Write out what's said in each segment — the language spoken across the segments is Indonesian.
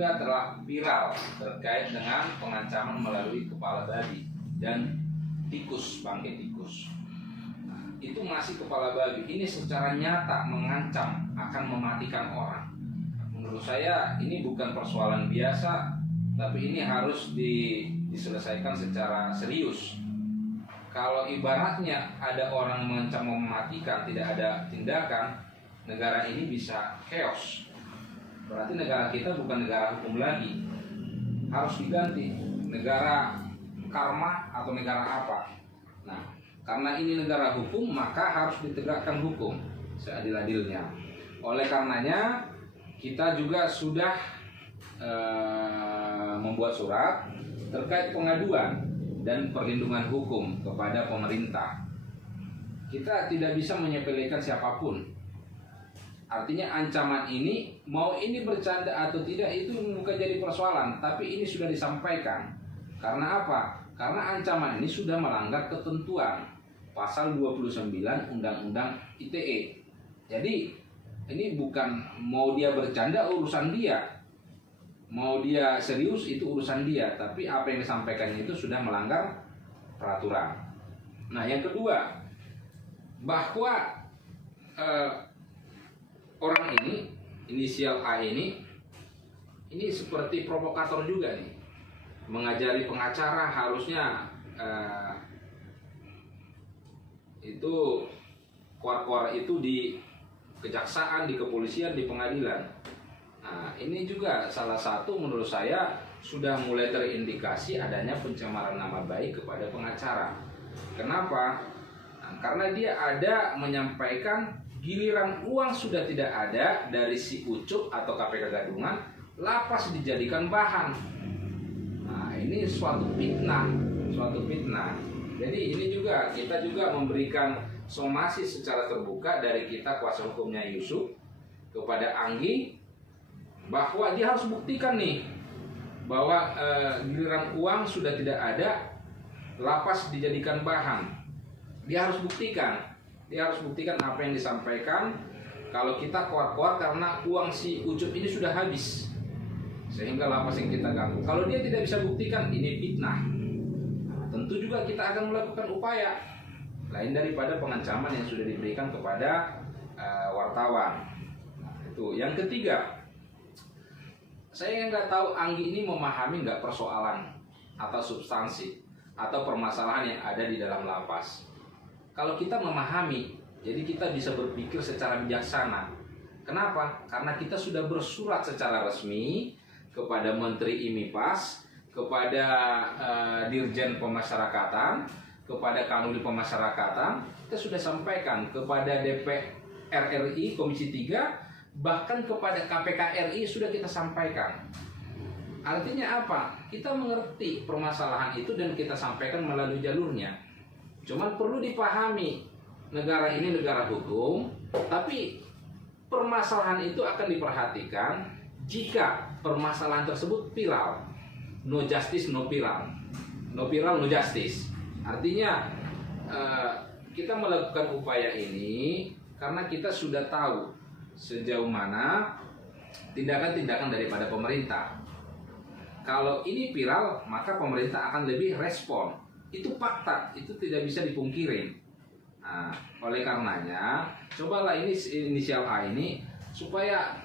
juga telah viral terkait dengan pengancaman melalui kepala babi dan tikus, bangkai tikus. Nah, itu masih kepala babi. Ini secara nyata mengancam akan mematikan orang. Menurut saya ini bukan persoalan biasa, tapi ini harus diselesaikan secara serius. Kalau ibaratnya ada orang mengancam mematikan, tidak ada tindakan, negara ini bisa chaos. Berarti negara kita bukan negara hukum lagi, harus diganti negara karma atau negara apa. Nah, karena ini negara hukum, maka harus ditegakkan hukum seadil-adilnya. Oleh karenanya kita juga sudah membuat surat terkait pengaduan dan perlindungan hukum kepada pemerintah. Kita tidak bisa menyepelekan siapapun. Artinya ancaman ini, mau ini bercanda atau tidak, itu bukan jadi persoalan, tapi ini sudah disampaikan. Karena apa? Karena ancaman ini sudah melanggar ketentuan pasal 29 Undang-Undang ITE. Jadi ini bukan mau dia bercanda urusan dia, mau dia serius itu urusan dia, tapi apa yang disampaikan itu sudah melanggar peraturan. Nah, yang kedua, bahwa orang ini, inisial A ini seperti provokator juga nih, mengajari pengacara harusnya itu keluar itu di kejaksaan, di kepolisian, di pengadilan. Nah, ini juga salah satu menurut saya sudah mulai terindikasi adanya pencemaran nama baik kepada pengacara. Kenapa? Nah, karena dia ada menyampaikan giliran uang sudah tidak ada dari si Ucup atau KPK Gadungan, lapas dijadikan bahan. Nah, ini suatu fitnah. Jadi ini juga kita juga memberikan somasi secara terbuka dari kita kuasa hukumnya Yusuf kepada Anggi, bahwa dia harus buktikan nih bahwa giliran uang sudah tidak ada, lapas dijadikan bahan. Dia harus buktikan apa yang disampaikan. Kalau kita keluar karena uang si Ucup ini sudah habis, sehingga lapas yang kita ganggu. Kalau dia tidak bisa buktikan, ini fitnah. Nah, tentu juga kita akan melakukan upaya lain daripada pengancaman yang sudah diberikan kepada wartawan. Nah, itu. Yang ketiga, saya nggak tahu Anggi ini memahami nggak persoalan atau substansi atau permasalahan yang ada di dalam lapas. Kalau kita memahami, jadi kita bisa berpikir secara bijaksana. Kenapa? Karena kita sudah bersurat secara resmi kepada Menteri IMIPAS, kepada Dirjen Pemasyarakatan, kepada Kanwil Pemasyarakatan. Kita sudah sampaikan kepada DPR RI Komisi 3, bahkan kepada KPK RI sudah kita sampaikan. Artinya apa? Kita mengerti permasalahan itu dan kita sampaikan melalui jalurnya. Cuman perlu dipahami, negara ini negara hukum, tapi permasalahan itu akan diperhatikan jika permasalahan tersebut viral. No justice, no viral. No viral, no justice. Artinya kita melakukan upaya ini karena kita sudah tahu sejauh mana tindakan-tindakan daripada pemerintah. Kalau ini viral, maka pemerintah akan lebih respon. Itu fakta, itu tidak bisa dipungkirin. Nah, oleh karenanya, cobalah ini inisial A ini supaya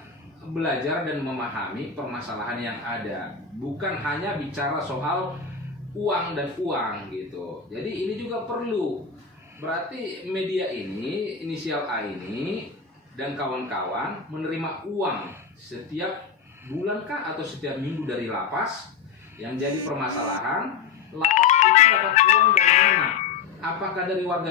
belajar dan memahami permasalahan yang ada, bukan hanya bicara soal uang dan uang gitu. Jadi ini juga perlu. Berarti media ini, inisial A ini dan kawan-kawan menerima uang setiap bulan kah atau setiap minggu dari lapas. Yang jadi permasalahan, lapas itu dapat uang dari mana? Apakah dari warga